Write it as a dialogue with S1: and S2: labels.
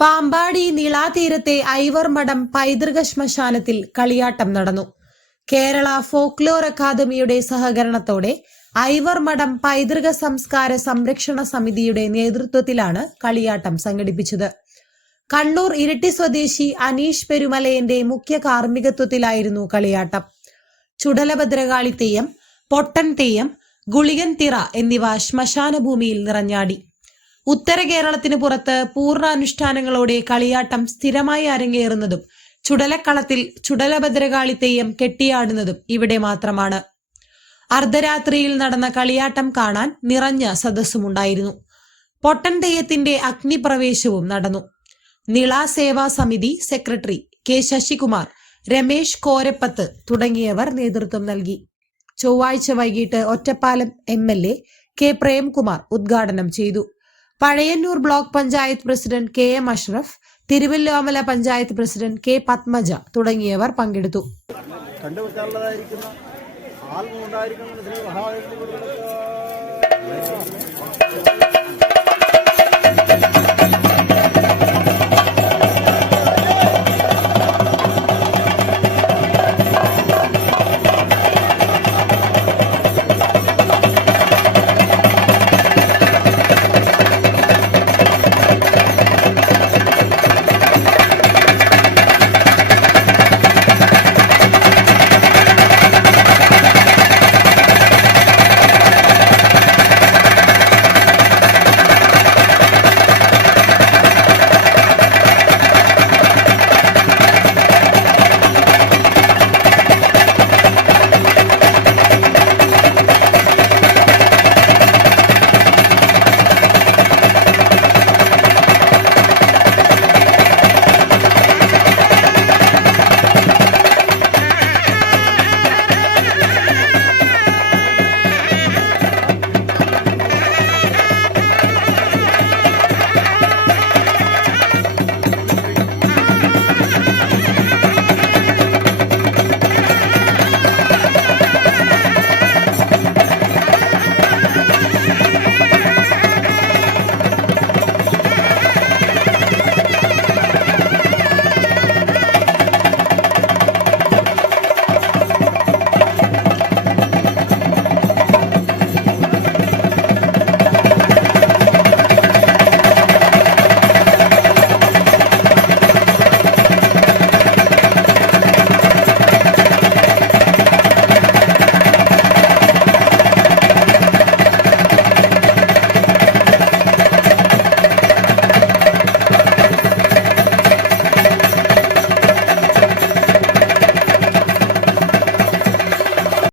S1: പാമ്പാടി നീളാതീരത്തെ ഐവർ മഠം പൈതൃക ശ്മശാനത്തിൽ കളിയാട്ടം നടന്നു. കേരള ഫോക്ലോർ അക്കാദമിയുടെ സഹകരണത്തോടെ ഐവർ മഠം പൈതൃക സംസ്കാര സംരക്ഷണ സമിതിയുടെ നേതൃത്വത്തിലാണ് കളിയാട്ടം സംഘടിപ്പിച്ചത്. കണ്ണൂർ ഇരട്ടി സ്വദേശി അനീഷ് പെരുമലയന്റെ മുഖ്യ കാർമ്മികത്വത്തിലായിരുന്നു കളിയാട്ടം. ചുടലഭദ്രകാളി തെയ്യം പൊട്ടൻ തെയ്യം ഗുളികൻ തിറ എന്നിവ ശ്മശാന ഭൂമിയിൽ നിറഞ്ഞാടി. ഉത്തര കേരളത്തിന് പുറത്ത് പൂർണാനുഷ്ഠാനങ്ങളോടെ കളിയാട്ടം സ്ഥിരമായി അരങ്ങേറുന്നതും ചുടലക്കളത്തിൽ ചുടലഭദ്രകാളി തെയ്യം കെട്ടിയാടുന്നതും ഇവിടെ മാത്രമാണ്. അർദ്ധരാത്രിയിൽ നടന്ന കളിയാട്ടം കാണാൻ നിറഞ്ഞ സദസ്സുമുണ്ടായിരുന്നു. പൊട്ടൻ തെയ്യത്തിന്റെ അഗ്നിപ്രവേശവും നടന്നു. നിള സേവാ സമിതി സെക്രട്ടറി കെ ശശികുമാർ രമേശ് കോരപ്പത്ത് തുടങ്ങിയവർ നേതൃത്വം നൽകി. ചൊവ്വാഴ്ച വൈകിട്ട് Ottapalam M L A K Premkumar ഉദ്ഘാടനം ചെയ്തു. Pazhayannur block panchayat president K M Ashraf Thiruvilwamala panchayat president K Padmaja തുടങ്ങിയവർ പങ്കെടുത്തു.